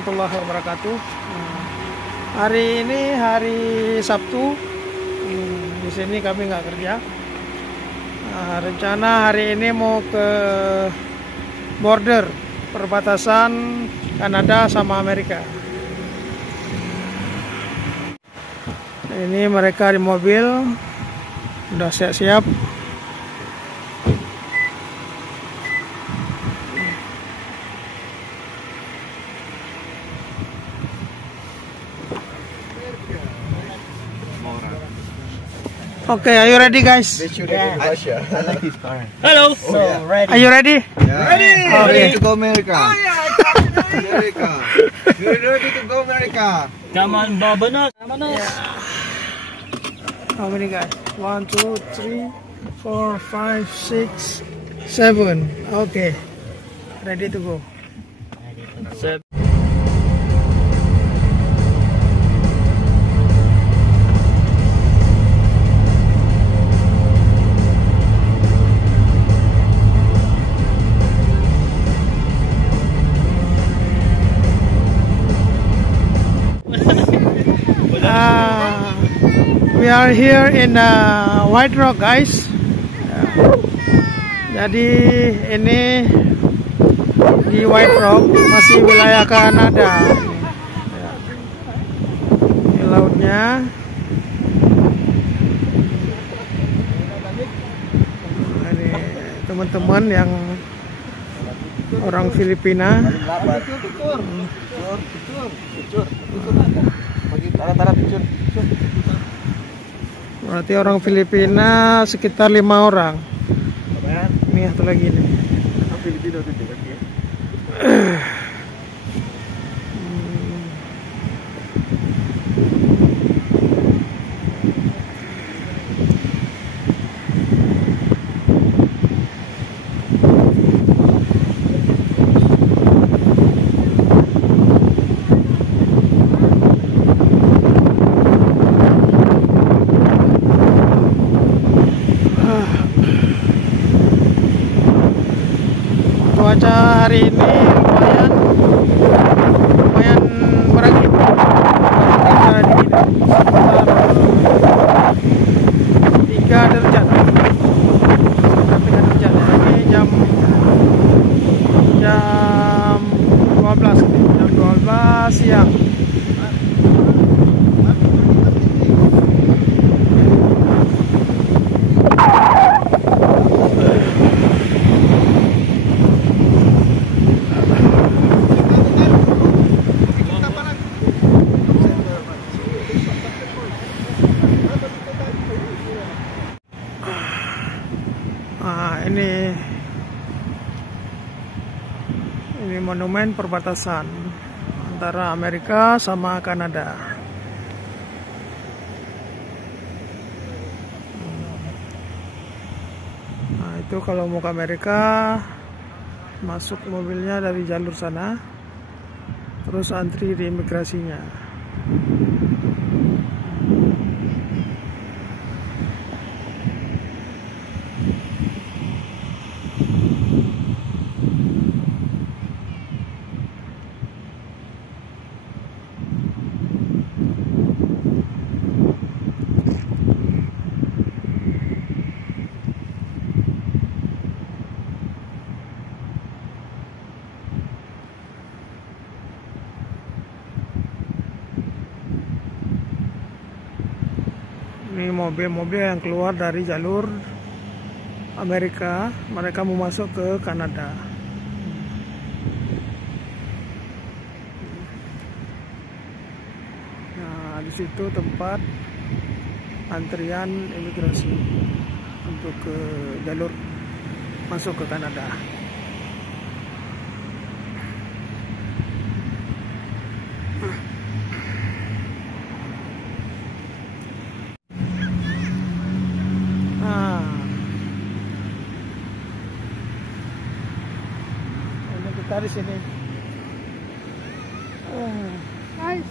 warahmatullahi wabarakatuh. Hari ini hari Sabtu. Di sini kami nggak kerja. Rencana hari ini mau ke border perbatasan Kanada sama Amerika. Ini mereka di mobil, udah siap-siap. Okay, are you ready, guys? Hello. Ready. Are you ready? Yeah. Ready. Okay. Ready to go America. America. You're ready to go America. Come on, Babanas. How many guys? 1, 2, 3, 4, 5, 6, 7. Okay. Ready to go. We are here in White Rock, guys. Jadi ini di White Rock, masih wilayah Kanada. Ini lautnya. Ini teman-teman yang orang Filipina. Berarti orang Filipina sekitar 5 orang. Ini satu lagi nih. Cuaca hari ini lumayan berangin, sekitar 3 derajat. Ini jam 12 siang. Ini monumen perbatasan antara Amerika sama Kanada. Nah, itu kalau mau ke Amerika, masuk mobilnya dari jalur sana, terus antri di imigrasinya. Ini mobil-mobil yang keluar dari jalur Amerika, mereka mau masuk ke Kanada. Nah, di situ tempat antrian imigrasi untuk ke jalur masuk ke Kanada. Kita di sini. Guys.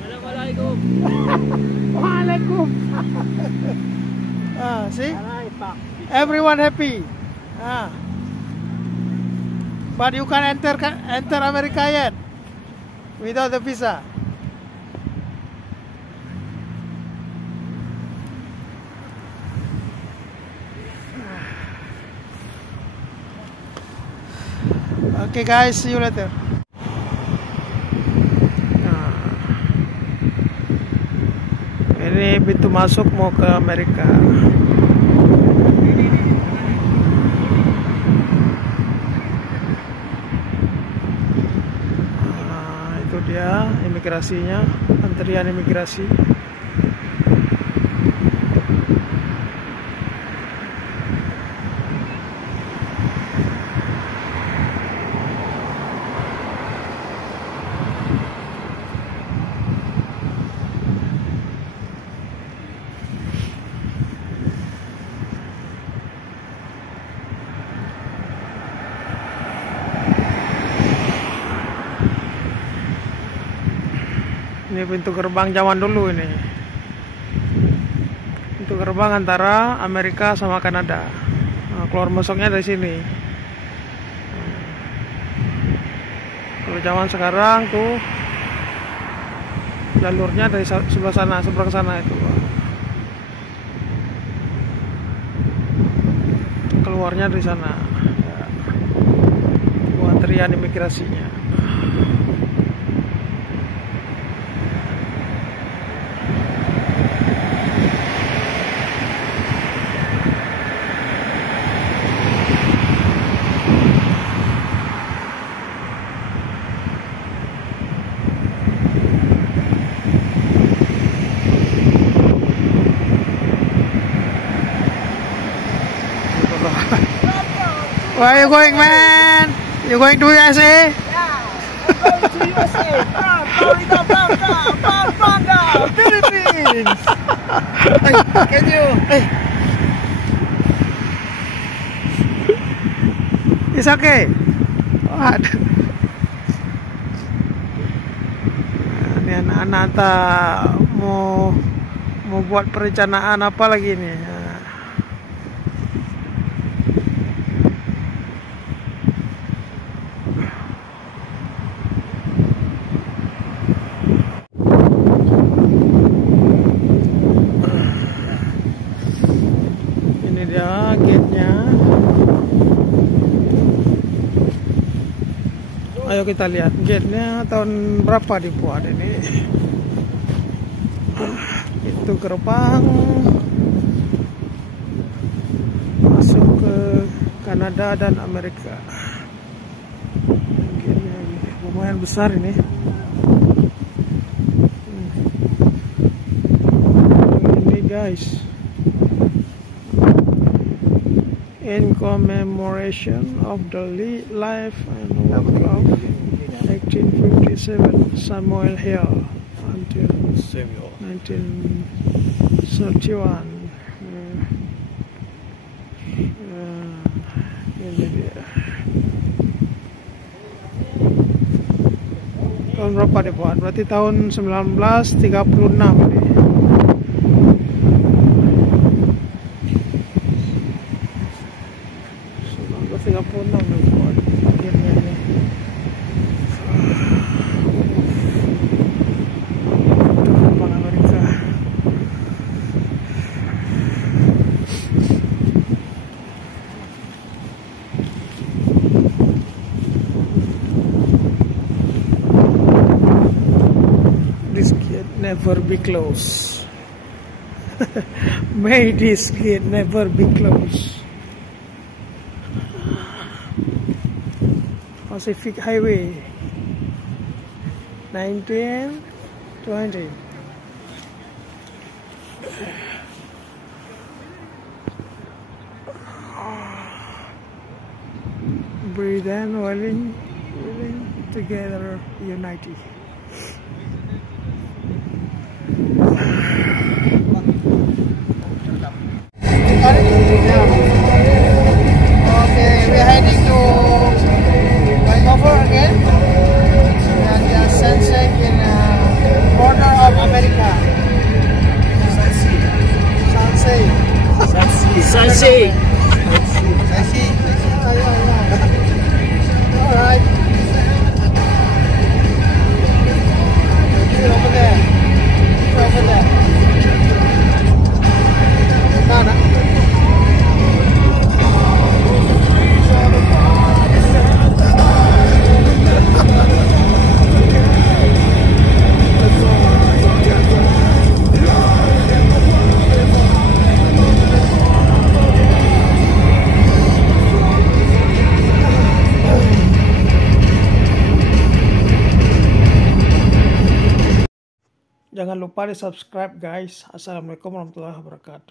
Assalamualaikum. Waalaikum. See? Everyone happy. but you can enter America yet without the visa. Okay guys, see you later. Ini pintu masuk mau ke Amerika. Nah, itu dia imigrasinya, antrian imigrasi. Ini pintu gerbang zaman dulu ini. Pintu gerbang antara Amerika sama Kanada. Nah, keluar masuknya dari sini. Kalau zaman sekarang tuh jalurnya dari sebelah sana, seberang sana itu. Keluarnya dari sana. Ya. Antrian imigrasinya. Where are you going, man? You going to USA? Yeah, I'm going to USA. From Florida, Pampanga, Philippines. Hey, can you? Hey. It's okay. Waduh. Nah, ini anak-anak entah mau buat perencanaan apa lagi nih. Nah. Ya, gate-nya. Ayo kita lihat gate-nya tahun berapa dibuat ini. Itu gerbang masuk ke Kanada dan Amerika. Gate-nya lumayan besar ini. Ini guys, in commemoration of the life and work of 1857 Samuel Hill until 1931. Ini dia. Tahun berapa dibuat? Berarti tahun 1936 ini. 36 buat akhirnya ini. Gerbang Amerika. This gate never be closed. May this gate never be closed. Pacific Highway 1920. Breathe and willing together united. Okay, we're heading to Vancouver again, and just sunset in border of America. Sunset. Jangan lupa di subscribe guys. Assalamualaikum warahmatullahi wabarakatuh.